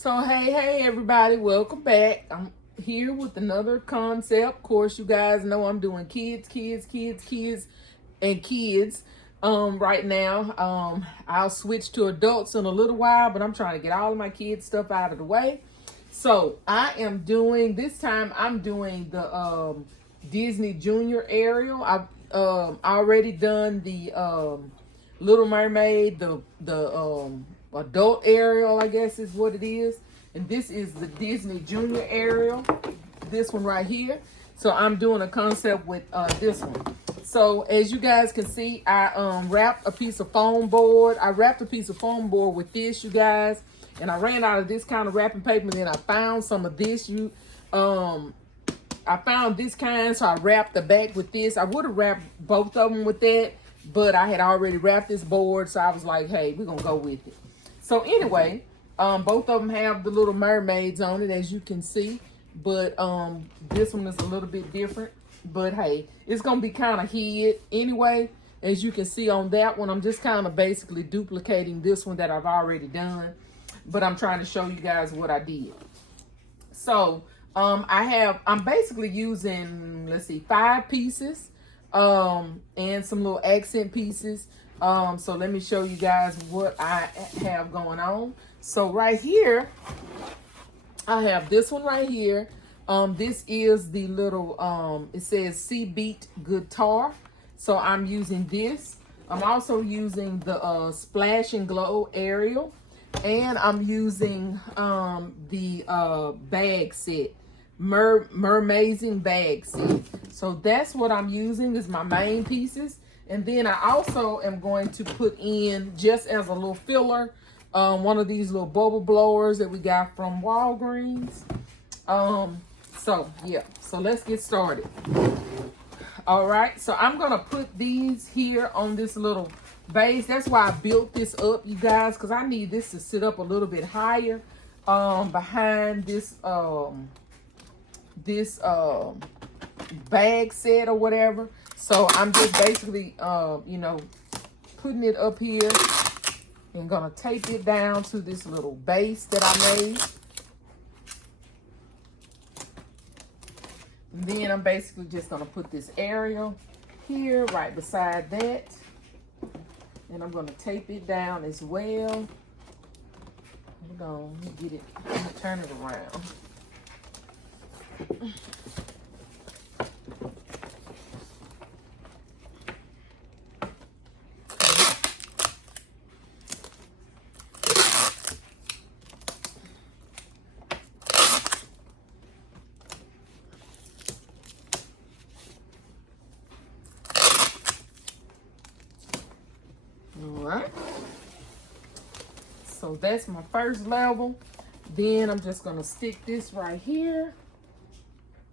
So hey everybody, welcome back. I'm here with another concept. Of course, you guys know I'm doing kids and kids right now. I'll switch to adults in a little while, but I'm trying to get all of my kids stuff out of the way. So I am doing this time. I'm doing the Disney Junior Ariel. I've already done the Little Mermaid, the adult Ariel, I guess is what it is. And this is the Disney Junior Ariel, this one right here. So I'm doing a concept with this one. So as you guys can see, I wrapped a piece of foam board. I wrapped a piece of foam board with this, you guys. And I ran out of this kind of wrapping paper, and then I found some of this. I found this kind, so I wrapped the back with this. I would have wrapped both of them with that, but I had already wrapped this board, so I was like, hey, we're gonna go with it. So anyway, both of them have the little mermaids on it, as you can see, but this one is a little bit different. But hey, it's gonna be kind of hid anyway. As you can see on that one, I'm just kind of basically duplicating this one that I've already done, but I'm trying to show you guys what I did. So I'm basically using, let's see, 5 pieces and some little accent pieces. So let me show you guys what I have going on. So right here, I have this one right here. This is the little, it says C Beat Guitar. So I'm using this. I'm also using the Splash and Glow Ariel. And I'm using the bag set. Mermazing bag set. So that's what I'm using is my main pieces. And then I also am going to put in, just as a little filler, one of these little bubble blowers that we got from Walgreens. So yeah, so let's get started. All right, so I'm gonna put these here on this little base. That's why I built this up, you guys, because I need this to sit up a little bit higher behind this bag set or whatever. So I'm just basically putting it up here and gonna tape it down to this little base that I made. And then I'm basically just gonna put this Ariel here right beside that. And I'm gonna tape it down as well. Hold on, let me get it, let me turn it around. Alright, so that's my first level. Then I'm just gonna stick this right here,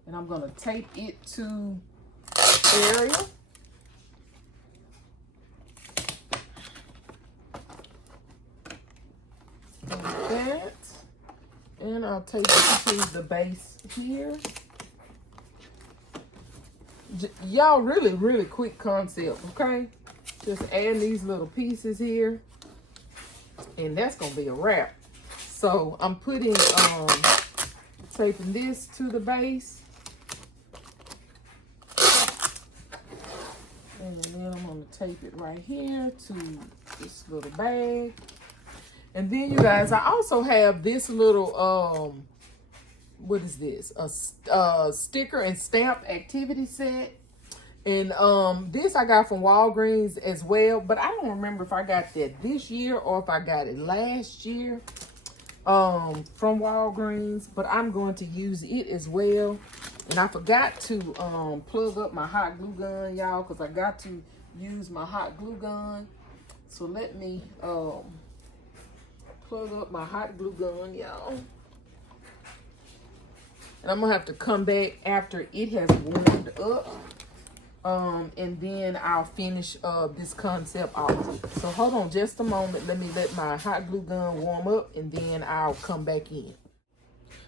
and I'm gonna tape it to Ariel. Like that. And I'll tape it to the base here. Y'all, really quick concept, okay? Just add these little pieces here, and that's gonna be a wrap. So I'm putting taping this to the base, and then I'm gonna tape it right here to this little bag. And then you guys, I also have this little what is this, a sticker and stamp activity set. And this I got from Walgreens as well, but I don't remember if I got that this year or if I got it last year from Walgreens, but I'm going to use it as well. And I forgot to plug up my hot glue gun, y'all, because I got to use my hot glue gun. So let me plug up my hot glue gun, y'all. And I'm gonna have to come back after it has warmed up. And then I'll finish this concept off. So hold on just a moment. Let me let my hot glue gun warm up, and then I'll come back in.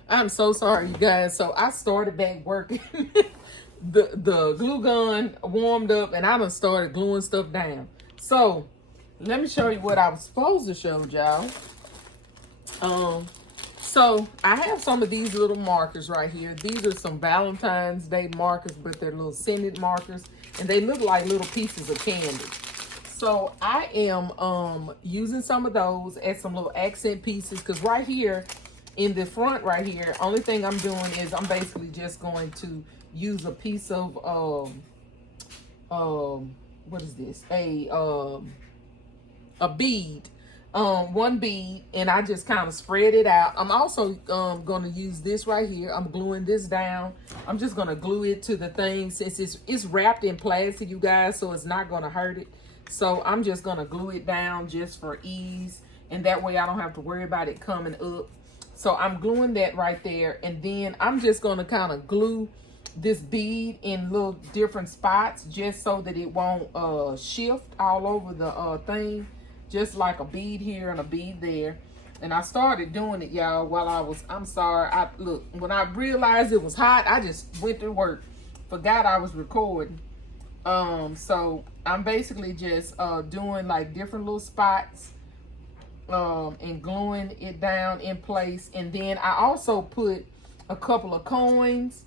I'm so sorry, you guys. So I started back working. the glue gun warmed up, and I done started gluing stuff down. So let me show you what I was supposed to show y'all. So I have some of these little markers right here. These are some Valentine's Day markers, but they're little scented markers, and they look like little pieces of candy. So I am using some of those as some little accent pieces, because right here in the front right here, only thing I'm doing is I'm basically just going to use a piece of what is this? A bead. One bead, and I just kind of spread it out. I'm also going to use this right here. I'm gluing this down. I'm just going to glue it to the thing since it's wrapped in plastic, you guys, so it's not going to hurt it. So I'm just going to glue it down just for ease, and that way I don't have to worry about it coming up. So I'm gluing that right there, and then I'm just going to kind of glue this bead in little different spots just so that it won't shift all over the thing. Just like a bead here and a bead there. And I started doing it, y'all, while I'm sorry. Look, when I realized it was hot, I just went to work. Forgot I was recording. So I'm basically just doing like different little spots and gluing it down in place. And then I also put a couple of coins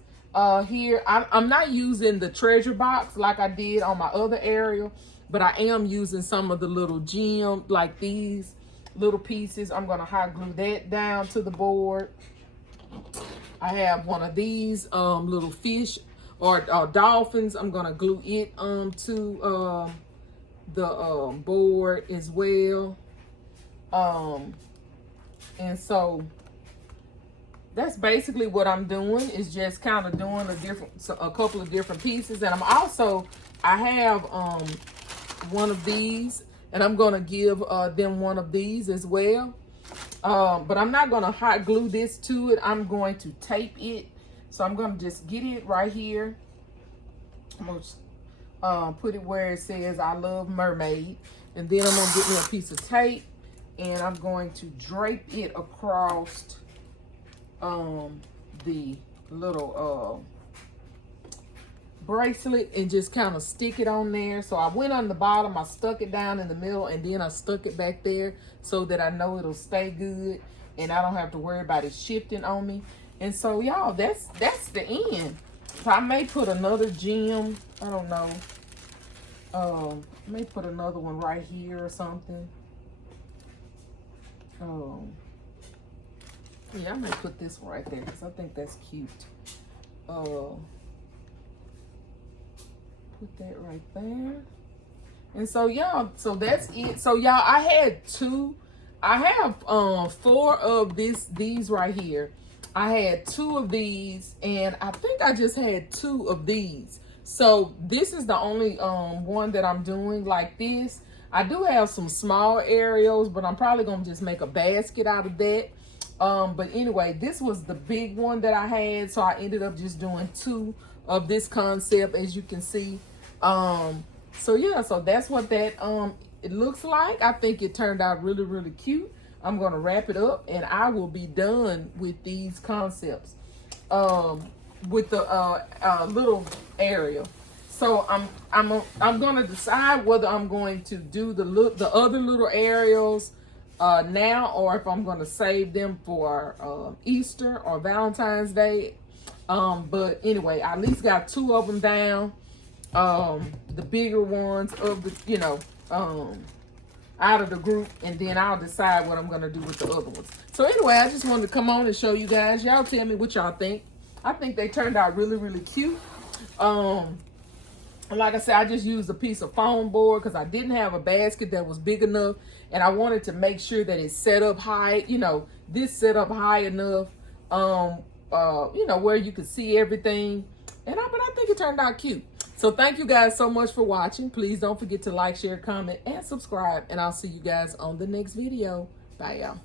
here. I'm not using the treasure box like I did on my other Ariel, but I am using some of the little gem, like these little pieces. I'm going to hot glue that down to the board. I have one of these little fish or dolphins. I'm going to glue it to the board as well. And so that's basically what I'm doing, is just kind of doing a couple of different pieces. And I have one of these, and I'm going to give them one of these as well. But I'm not going to hot glue this to it. I'm going to tape it. So I'm going to just get it right here. I'm going to put it where it says I love mermaid. And then I'm going to get me a piece of tape, and I'm going to drape it across the little bracelet and just kind of stick it on there. So I went on the bottom, I stuck it down in the middle, and then I stuck it back there so that I know it'll stay good and I don't have to worry about it shifting on me. And so y'all, that's the end. So I may put another gem, I don't know, I may put another one right here or something. Yeah, I might put this one right there because I think that's cute. Put that right there. And so y'all, so that's it. So y'all, I have 4 of these right here. I had 2 of these, and I think I just had 2 of these. So this is the only one that I'm doing like this. I do have some small Ariels, but I'm probably gonna just make a basket out of that. But anyway, this was the big one that I had, so I ended up just doing 2 of this concept, as you can see. So yeah, so that's what that it looks like. I think it turned out really, really cute. I'm gonna wrap it up, and I will be done with these concepts with the little Ariel. So I'm gonna decide whether I'm going to do the other little Ariels now, or if I'm gonna save them for Easter or Valentine's Day. But anyway, I at least got 2 of them down. The bigger ones of the, out of the group, and then I'll decide what I'm gonna do with the other ones. So anyway, I just wanted to come on and show you guys. Y'all tell me what y'all think. I think they turned out really, really cute. Like I said, I just used a piece of foam board because I didn't have a basket that was big enough, and I wanted to make sure that it's set up high, this set up high enough, where you could see everything. But I think it turned out cute. So thank you guys so much for watching. Please don't forget to like, share, comment, and subscribe, and I'll see you guys on the next video. Bye, y'all.